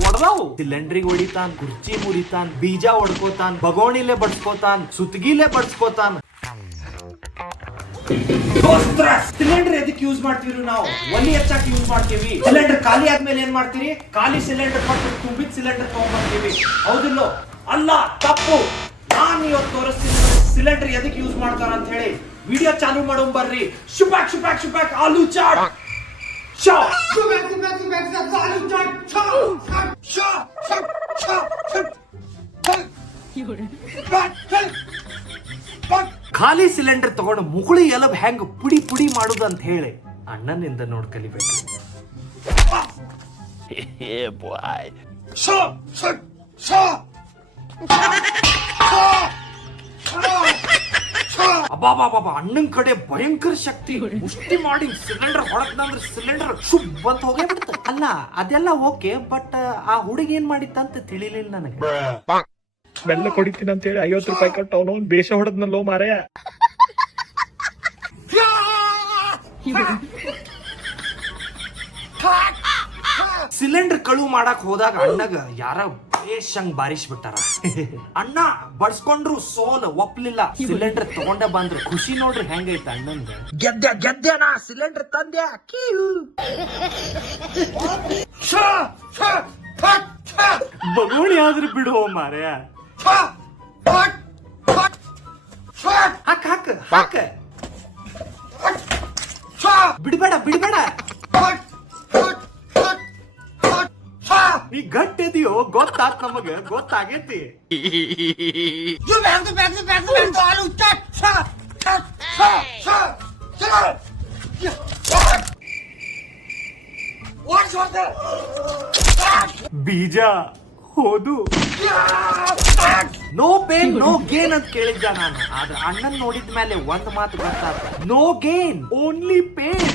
ಹೊಡ್ದಾವ್ ಸಿಲಿಂಡ್ರಿಗೆ ಹೊಡಿತಾನ್, ಕುರ್ಚಿ ಮುರಿತಾನ್, ಬೀಜ ಹೊಡ್ಕೋತಾನ್, ಬಗೋಣಿಲೆ ಬಡ್ಸ್ಕೋತಾನ್, ಸುತ್ಗಿಲೆ ಬಡ್ಸ್ಕೋತಾನ್. ಸಿಲಿಂಡರ್ ಎದಕ್ಕೆ ಯೂಸ್ ಮಾಡ್ತೀವಿ ನಾವು? ಒಲಿ ಹೆಚ್ಚಾಗಿ ಯೂಸ್ ಮಾಡ್ತೀವಿ. ಸಿಲಿಂಡರ್ ಖಾಲಿ ಆದ್ಮೇಲೆ ಏನ್ ಮಾಡ್ತೀರಿ? ಖಾಲಿ ಸಿಲಿಂಡರ್ ಕೊಟ್ಟು ತುಂಬಿದ ಸಿಲಿಂಡರ್ ತಗೊಂಡ್ಬರ್ತೀವಿ. ಹೌದಿಲ್ಲೋ? ಅಲ್ಲ, ತಪ್ಪು. ನಾನು ಇವತ್ತು ತೋರಿಸ್ತೀನಿ ಸಿಲಿಂಡರ್ ಎದಕ್ಕೆ ಯೂಸ್ ಮಾಡ್ತಾರ ಅಂತ ಹೇಳಿ. ವಿಡಿಯೋ ಚಾಲು ಮಾಡೋಣ ಬರ್ರಿ. ಶುಪಾಕ್ ಶುಪಾಕ್ ಶುಪಾಕ್ ಆಲೂ ಚಾಟ್. ಖಾಲಿ ಸಿಲಿಂಡರ್ ತಗೊಂಡು ಮುಗುಳಿ ಎಲಬ್ ಹೆಂಗ್ ಪುಡಿ ಪುಡಿ ಮಾಡುದು ಅಂತ ಹೇಳಿ ಅಣ್ಣನಿಂದ ನೋಡ್ ಕಲಿಬೇಕು. ಅಬ್ಬಾಬಾಬಾ, ಅಣ್ಣನ್ ಕಡೆ ಭಯಂಕರ ಶಕ್ತಿ. ಮುಷ್ಟಿ ಮಾಡಿ ಸಿಲಿಂಡರ್ ಹೊಡಕ್ನಂದ್ರೆ ಸಿಲಿಂಡರ್ ಶುಭ್ ಅಂತ ಹೋಗೇ ಬಿಡ್ತ. ಅಲ್ಲ, ಅದೆಲ್ಲ ಓಕೆ, ಬಟ್ ಆ ಹುಡುಗಿ ಏನ್ ಮಾಡಿತ್ತಂತ ತಿಳಿಲಿಲ್ಲ ನನಗೆ. ಬೆಲ್ಲ ಕೊಡಿತೀನಿ ಅಂತ ಹೇಳಿ 50 ರೂಪಾಯಿ ಕೊಟ್ಟು ಅವನು ಬೇಷ ಹೊಡೆದ್ನಲ್ಲೋ ಮಾರಾಯ. ಸಿಲಿಂಡರ್ ಕಳು ಮಾಡಕ್ ಹೋದಾಗ ಅಣ್ಣಗ ಯಾರ ಬೇಷಂಗ್ ಬಾರಿಸ್ ಬಿಟ್ಟಾರ. ಅಣ್ಣ ಬಡ್ಸ್ಕೊಂಡ್ರು ಸೋಲ್ ಒಪ್ಲಿಲ್ಲ. ಸಿಲಿಂಡರ್ ತಗೊಂಡ ಬಂದ್ರು. ಖುಷಿ ನೋಡ್ರಿ ಹೆಂಗೈತ ಅಣ್ಣಂಗ. ಗೆದ್ದೇನಾ ಸಿಲಿಂಡರ್ ತಂದೆ. ಬಗೋಣಿ ಆದ್ರೂ ಬಿಡು ಮಾರ್ಯ. ಹಾಕ ಹಾಕ ಹಾಕ, ಬಿಡ್ಬೇಡ ಬಿಡ್ಬೇಡ. ನೀ ಗಟ್ಟಿದೀಯೋ ಗೊತ್ತಾತ್, ನಮಗ ಗೊತ್ತಾಗೈತಿ. ಬೀಜ ಹೋದು. ನೋ ಪೇನ್ ನೋ ಗೇನ್ ಅಂತ ಕೇಳಿದ್ದ ನಾನು. ಆದ್ರೆ ಅಣ್ಣನ್ ನೋಡಿದ ಮೇಲೆ ಒಂದ್ ಮಾತು ಗೊತ್ತಾದ. No gain only pain.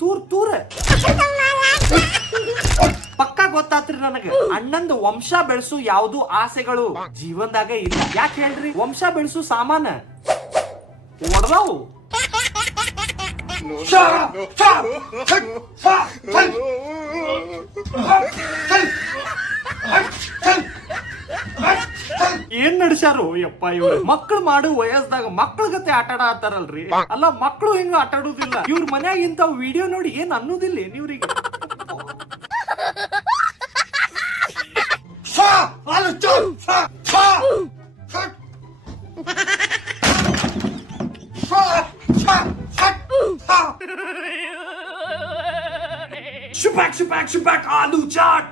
ತೂರ್ ತೂರ ಪಕ್ಕ ಗೊತ್ತಾತ್ರಿ ನನಗೆ. ಅಣ್ಣಂದು ವಂಶ ಬೆಳೆಸು ಯಾವ್ದು ಆಸೆಗಳು ಜೀವನದಾಗ ಇಲ್ಲ. ಯಾಕೆ ಹೇಳ್ರಿ? ವಂಶ ಬೆಳೆಸು ಸಾಮಾನ ಹೊಡ್ದಾವು. ಏನ್ ನಡ್ಸ್ಯಾರು ಯಪ್ಪ ಇವ್ರು? ಮಕ್ಳು ಮಾಡು ವಯಸ್ಸದಾಗ ಮಕ್ಳ ಗತೆ ಆಟ ಆಡ್ತಾರಲ್ರಿ. ಅಲ್ಲ, ಮಕ್ಳು ಹಿಂಗ ಆಟ ಆಡುದಿಲ್ಲ. ಇವ್ರ ಮನ್ಯಾಗ ಇಂತಾವ್ ವಿಡಿಯೋ ನೋಡಿ ಏನ್ ಅನ್ನೋದಿಲ್ಲ ಇವ್ರಿಗೆ. ಶುಪಾಕ್ ಶುಪಾಕ್ ಶುಪಾಕ್ ಆಲೂ ಚಾಟ್.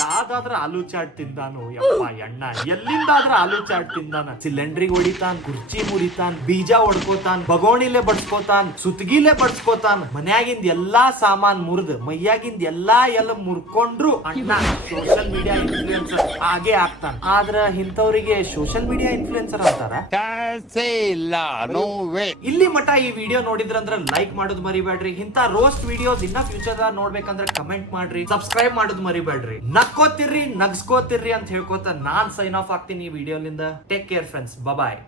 ಯಾವ್ದಾದ್ರ ಆಲೂ ಚಾಟ್ ತಿಂದಾನು ಯಪ್ಪ ಎಣ್ಣ? ಎಲ್ಲಿಂದಾದ್ರ ಆಲೂ ಚಾಟ್ ತಿಂದಾನ? ಸಿಲಿಂಡ್ರಿಗೆ ಹೊಡಿತಾನ್, ಕುರ್ಚಿ ಮುರಿತಾನ್, ಬೀಜ ಹೊಡ್ಕೋತಾನ್, ಬಗೋಣಿಲೆ ಬಡ್ಸ್ಕೋತಾನ್, ಸುತ್ಗಿಲೆ ಬಡ್ಸ್ಕೋತಾನ್. ಮನ್ಯಾಗಿಂದ ಎಲ್ಲಾ ಸಾಮಾನ್ ಮುರಿದ್ ಮೈಯಾಗಿಂದ ಎಲ್ಲಾ ಎಲ್ಲ ಮುರ್ಕೊಂಡ್ರು ಅಣ್ಣ ಸೋಷಿಯಲ್ ಮೀಡಿಯಾ ಇನ್ಫ್ಲೂಯೆನ್ಸರ್ ಆಗೇ ಆಗ್ತಾನ. ಆದ್ರ ಇಂಥವ್ರಿಗೆ ಸೋಷಿಯಲ್ ಮೀಡಿಯಾ ಇನ್ಫ್ಲೂಯೆನ್ಸರ್ ಅಂತಾರ? ಇಲ್ಲಿ ಮಠ ಈ ವಿಡಿಯೋ ನೋಡಿದ್ರಂದ್ರ ಲೈಕ್ ಮಾಡೋದ್ ಮರಿಬೇಡ್ರಿ. ಇಂಥ ರೋಸ್ಟ್ ವಿಡಿಯೋಸ್ ಇನ್ನ ಫ್ಯೂಚರ್ ನೋಡ್ಬೇಕಂದ್ರೆ ಕಮೆಂಟ್ ಮಾಡ್ರಿ, ಸಬ್ಸ್ಕ್ರೈಬ್ ಮಾಡೋದ್ ಮರಿಬೇಡ್ರಿ. ನಕ್ಕೋತಿರ್ರಿ, ನಗ್ಸ್ಕೋತಿರ್ರಿ ಅಂತ ಹೇಳ್ಕೊತ ನಾನ್ ಸೈನ್ ಆಫ್ ಆಗ್ತೀನಿ ಈ ವಿಡಿಯೋಲಿಂದ. ಟೇಕ್ ಕೇರ್ ಫ್ರೆಂಡ್ಸ್, ಬಾಯ್.